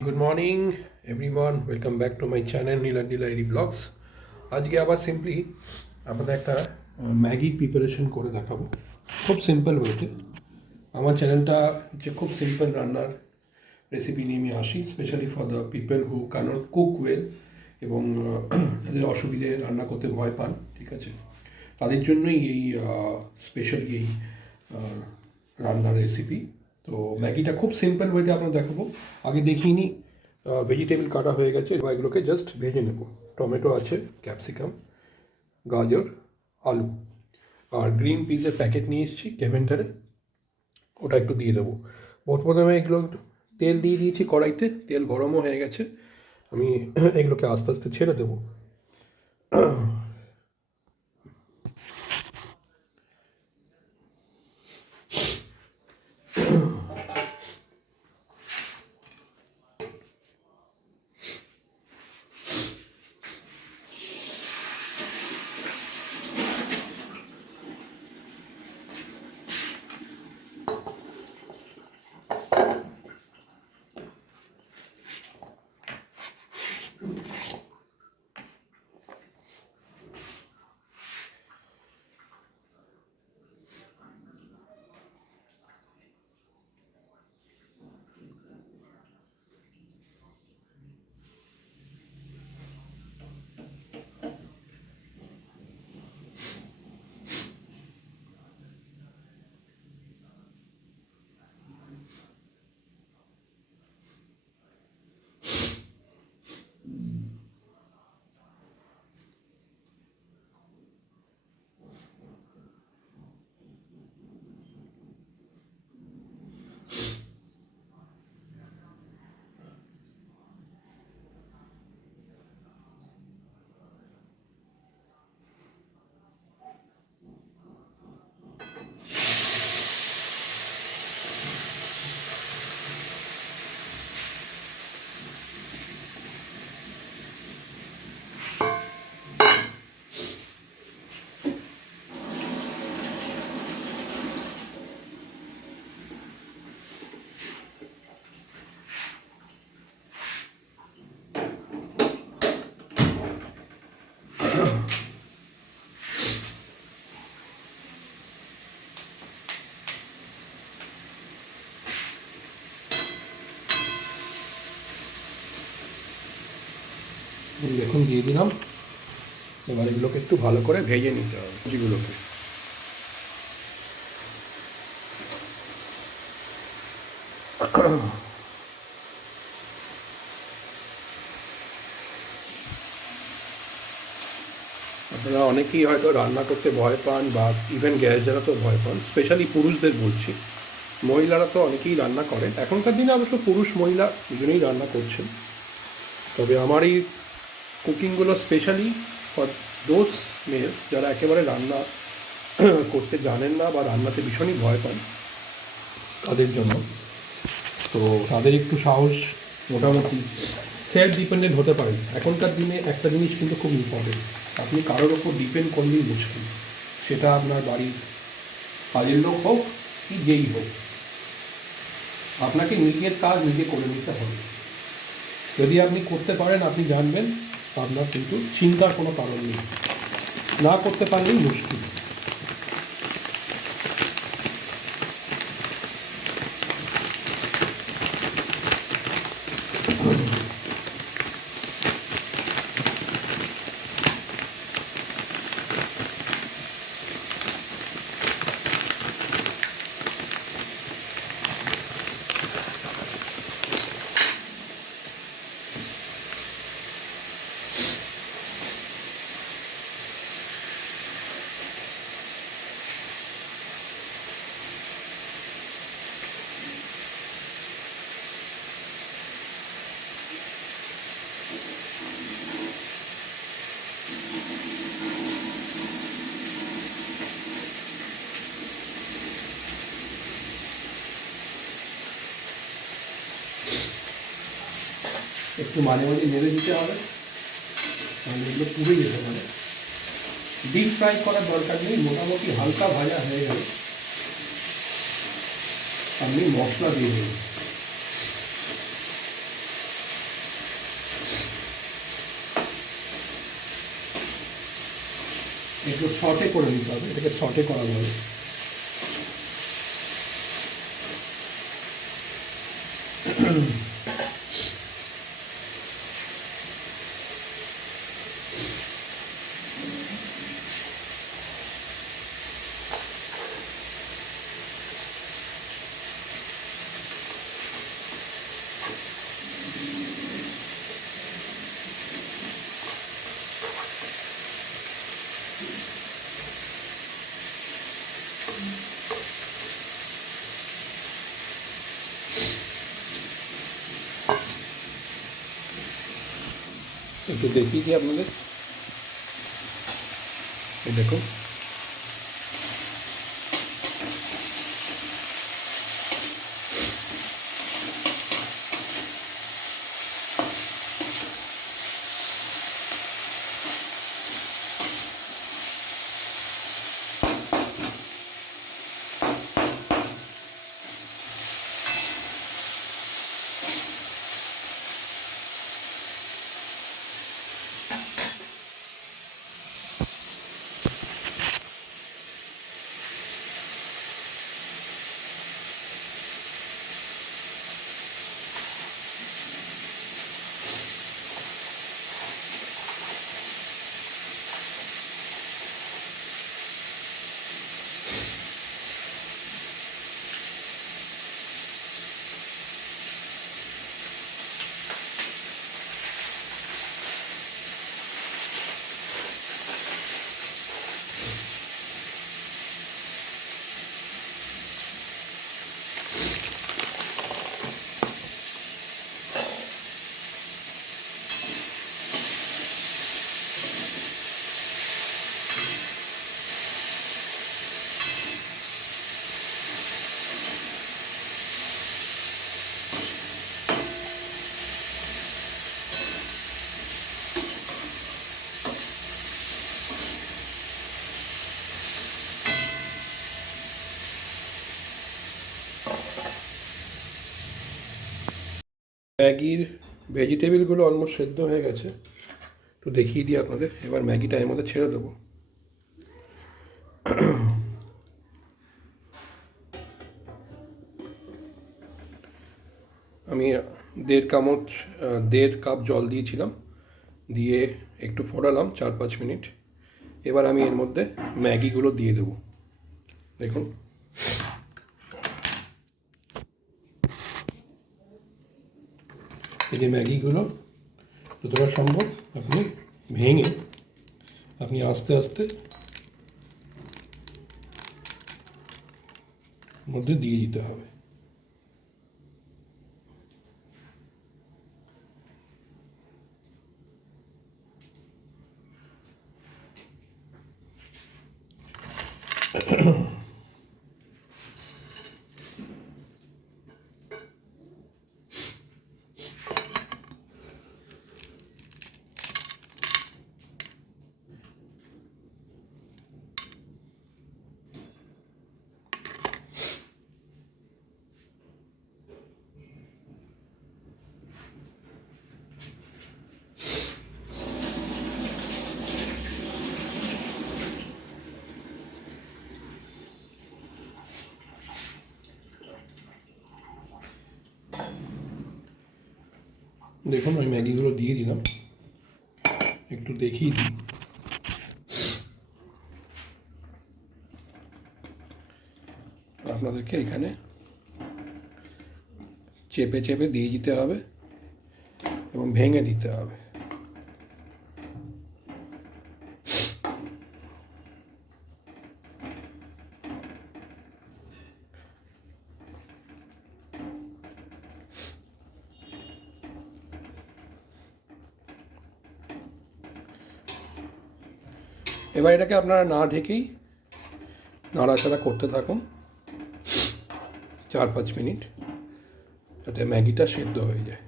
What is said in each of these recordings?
Good morning everyone, welcome back to my channel Niladri Lahiri blogs. আজকে আবার simply আপনাদের একটা ম্যাগি প্রিপারেশন করে দেখাবো, খুব সিম্পল ওয়েতে। আমার চ্যানেলটা হচ্ছে খুব সিম্পল রান্নার রেসিপি নিয়ে আমি আসি, specially for the people who can't cook well, এবং যাদের অসুবিধে রান্না করতে ভয় পান, ঠিক আছে, তাদের জন্যই এই স্পেশালি এই আহ, রান্নার রেসিপি। তো ম্যাগিটা খুব সিম্পল ওয়েতে আপনার দেখাবো। আগে দেখিয়ে নিই, ভেজিটেবল কাটা হয়ে গেছে, এবার এগুলোকে জাস্ট ভেজে নেব। টমেটো আছে, ক্যাপসিকাম, গাজর, আলু, আর গ্রিন পিসের প্যাকেট নিয়ে এসেছি ক্যাভেন্টারে, ওটা একটু দিয়ে দেবো। প্রথমে এগুলো তেল দিয়ে দিয়েছি কড়াইতে, তেল গরমও হয়ে গেছে। আমি এগুলোকে আস্তে আস্তে ছেড়ে দেবো। দেখুন দিয়ে দিলাম। এবার এগুলোকে একটু ভালো করে ভেজে নিতে হবে যেগুলোকে। আপনারা অনেকেই হয়তো রান্না করতে ভয় পান, বা ইভেন গ্যাস জ্বালাতেও ভয় পান, স্পেশালি পুরুষদের বলছি। মহিলারা তো অনেকেই রান্না করেন, এখনকার দিনে অবশ্য পুরুষ মহিলা দুজনেই রান্না করছেন। তবে আমার এই কুকিংগুলো স্পেশালি ফর দোজ মেলস যারা একেবারে রান্না করতে জানেন না বা রান্নাতে ভীষণই ভয় পান, তাদের জন্য। তো তাদের একটু সাহস, মোটামুটি সেলফ ডিপেন্ডেন্ট হতে পারেন। এখনকার দিনে একটা জিনিস কিন্তু খুব ইম্পর্টেন্ট, আপনি কারোর ওপর ডিপেন্ড করলেই মুশকিল, সেটা আপনার বাড়ির কাজের লোক হোক কি যেই হোক, আপনাকে নিজের কাজ নিজে করে নিতে হবে। যদি আপনি করতে পারেন, আপনি জানবেন আপনার কিন্তু চিন্তার কোনো কারণ নেই, না করতে পারলেই মুশকিল। একটু মাঝে মাঝে নেড়ে দিতে হবে, তাহলে এগুলো পুড়ে যেতে পারে। ডিপ ফ্রাই করার দরকার নেই, মোটামুটি হালকা ভাজা হয়ে গেলে আপনি মশলা দিয়ে দেবেন। একটু সটে করে নিতে হবে, এটাকে সটে করা বলে। একটু দেখিয়ে দিই আপনাদের, এই দেখুন। ম্যাগির ভেজিটেবিলগুলো অলমোস্ট সেদ্ধ হয়ে গেছে, একটু দেখিয়ে দিই আপনাদের। এবার ম্যাগিটা এর মধ্যে ছেড়ে দেবো। আমি 1.5 কাপ জল দিয়েছিলাম, দিয়ে একটু ফোটালাম 4-5 মিনিট। এবার আমি এর মধ্যে ম্যাগিগুলো দিয়ে দেবো। দেখুন, এই যে ম্যাগিগুলো যতটা সম্ভব আপনি ভেঙে আপনি আস্তে আস্তে মধ্যে দিয়ে দিতে হবে। দেখুন, আমি ম্যাগিগুলো দিয়ে দিলাম, একটু দেখিয়ে দিই। আপনাদেরকে এখানে চেপে চেপে দিয়ে দিতে হবে এবং ভেঙে দিতে হবে। এবার এটাকে আপনারা না ঢেকেই নাড়াচাড়া করতে থাকুন 4-5 মিনিট, যাতে ম্যাগিটা সেদ্ধ হয়ে যায়।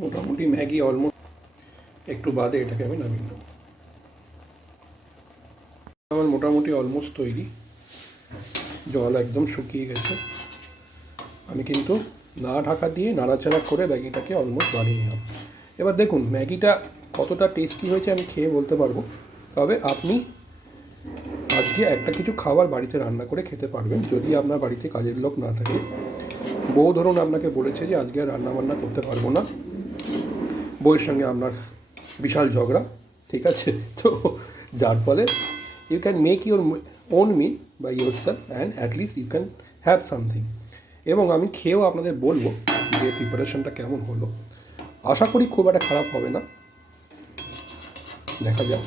মোটামুটি ম্যাগি অলমোস্ট, একটু বাদে এটাকে আমি নামিয়ে নেব। আমার মোটামুটি অলমোস্ট তৈরি, জল একদম শুকিয়ে গেছে। আমি কিন্তু না ঢাকা দিয়ে নাড়াচাড়া করে ম্যাগিটাকে অলমোস্ট বানিয়ে নিলাম। এবার দেখুন ম্যাগিটা কতটা টেস্টি হয়েছে আমি খেয়ে বলতে পারবো। তবে আপনি আজকে একটা কিছু খাবার বাড়িতে রান্না করে খেতে পারবেন যদি আপনার বাড়িতে কাজের লোক না থাকে। বউ ধরুন আপনাকে বলেছে যে আজকে আর রান্না বান্না করতে পারবো না, বউয়ের সঙ্গে আপনার বিশাল ঝগড়া, ঠিক আছে? তো যার ফলে you can make your own meal by yourself and at least you can have something. এবং আমি খেয়েও আপনাদের বলবো যে প্রিপারেশনটা কেমন হলো। আশা করি খুব একটা খারাপ হবে না, দেখা যাক।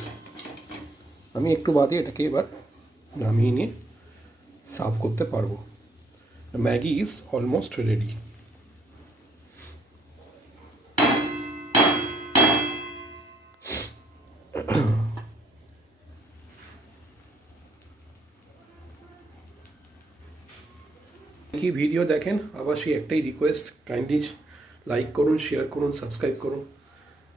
আমি একটু বাদে এটাকে এবার নামিয়ে নিয়ে সার্ভ করতে পারবো। Maggi is almost ready. কি ভিডিও দেখেন আবার সেই একটাই রিকোয়েস্ট, কাইন্ডলি লাইক করুন, শেয়ার করুন, সাবস্ক্রাইব করুন,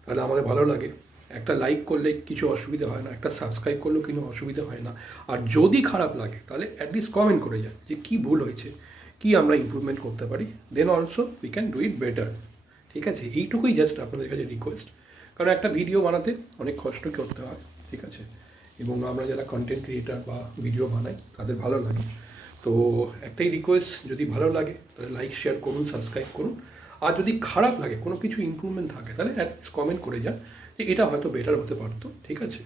তাহলে আমাদের ভালো লাগে। একটা লাইক করলে কিছু অসুবিধা হয় না, একটা সাবস্ক্রাইব করলেও কোনো অসুবিধা হয় না। আর যদি খারাপ লাগে তাহলে অ্যাটলিস্ট কমেন্ট করে যান যে কী ভুল হয়েছে, কী আমরা ইমপ্রুভমেন্ট করতে পারি, then also we can do it better. ঠিক আছে, এইটুকুই জাস্ট আপনাদের কাছে রিকোয়েস্ট। কারণ একটা ভিডিও বানাতে অনেক কষ্ট করতে হয়, ঠিক আছে? এবং আমরা যারা কন্টেন্ট ক্রিয়েটার বা ভিডিও বানাই তাদের ভালো লাগে। তো একটাই রিকোয়েস্ট, যদি ভালো লাগে তাহলে লাইক শেয়ার করুন, সাবস্ক্রাইব করুন। আর যদি খারাপ লাগে, কোনো কিছু ইমপ্রুভমেন্ট থাকে, তাহলে অ্যাটলিস্ট কমেন্ট করে যান যে এটা হয়তো বেটার হতে পারতো, ঠিক আছে?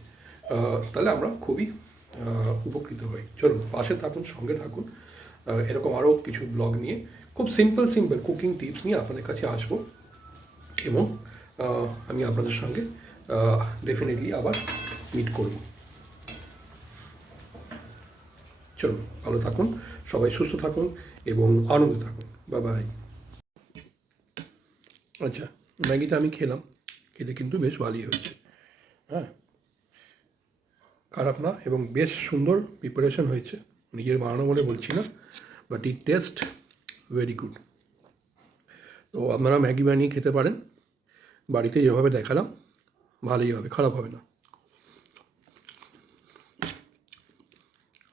তাহলে আমরা খুবই উপকৃত হই। চলুন পাশে থাকুন, সঙ্গে থাকুন। এরকম আরও কিছু ব্লগ নিয়ে খুব সিম্পল কুকিং টিপস নিয়ে আপনাদের কাছে আসবো। এবং আমি আপনাদের সঙ্গে ডেফিনেটলি আবার মিট করব। চলুন ভালো থাকুন, সবাই সুস্থ থাকুন এবং আনন্দে থাকুন। বাই। আচ্ছা, ম্যাগিটা আমি খেলাম, খেতে কিন্তু বেশ ভালোই হয়েছে। হ্যাঁ, খারাপ না এবং বেশ সুন্দর প্রিপারেশন হয়েছে। নিজের বানানো বলে বলছি না, but it test very good. তো আপনারা ম্যাগি বানিয়ে খেতে পারেন, বাড়িতে যেভাবে দেখালাম ভালোই হবে, খারাপ হবে না।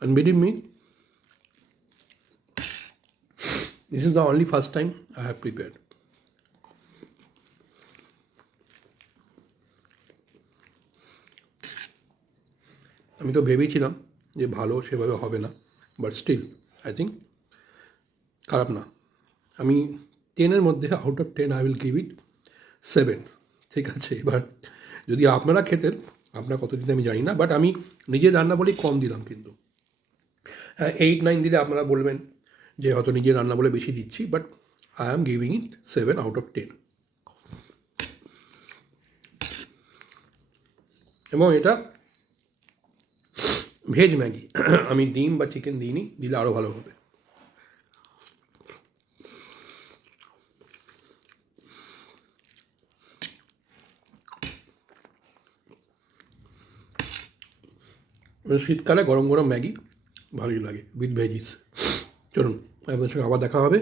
And believe me, this is the only first time I have prepared. আমি তো ভেবেছিলাম যে ভালো সেভাবে হবে না, বাট স্টিল আই থিঙ্ক খারাপ না। আমি 10-এর মধ্যে out of 10 I will give it 7, ঠিক আছে? এবার যদি আপনারা খেতেন, আপনার কত দিতে আমি জানি না, বাট আমি নিজের রান্না বলেই কম দিলাম। কিন্তু হ্যাঁ, 8-9 দিলে আপনারা বলবেন যে হয়তো নিজের রান্না বলে বেশি দিচ্ছি, but I am giving it 7 out of 10। এবং এটা ভেজ ম্যাগি, আমি ডিম বা চিকেন দিইনি, দিলে আরও ভালো হবে। শীতকালে গরম গরম ম্যাগি ভালোই লাগে উইথ ভেজিস। চলুন আপনাদের সঙ্গে আবার দেখা হবে।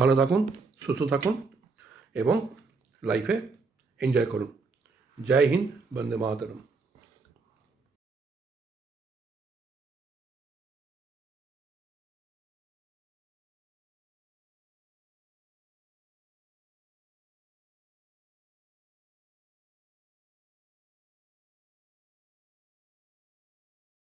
ভালো থাকুন, সুস্থ থাকুন এবং লাইফে এনজয় করুন। জয় হিন্দ, বন্দে মাতরম।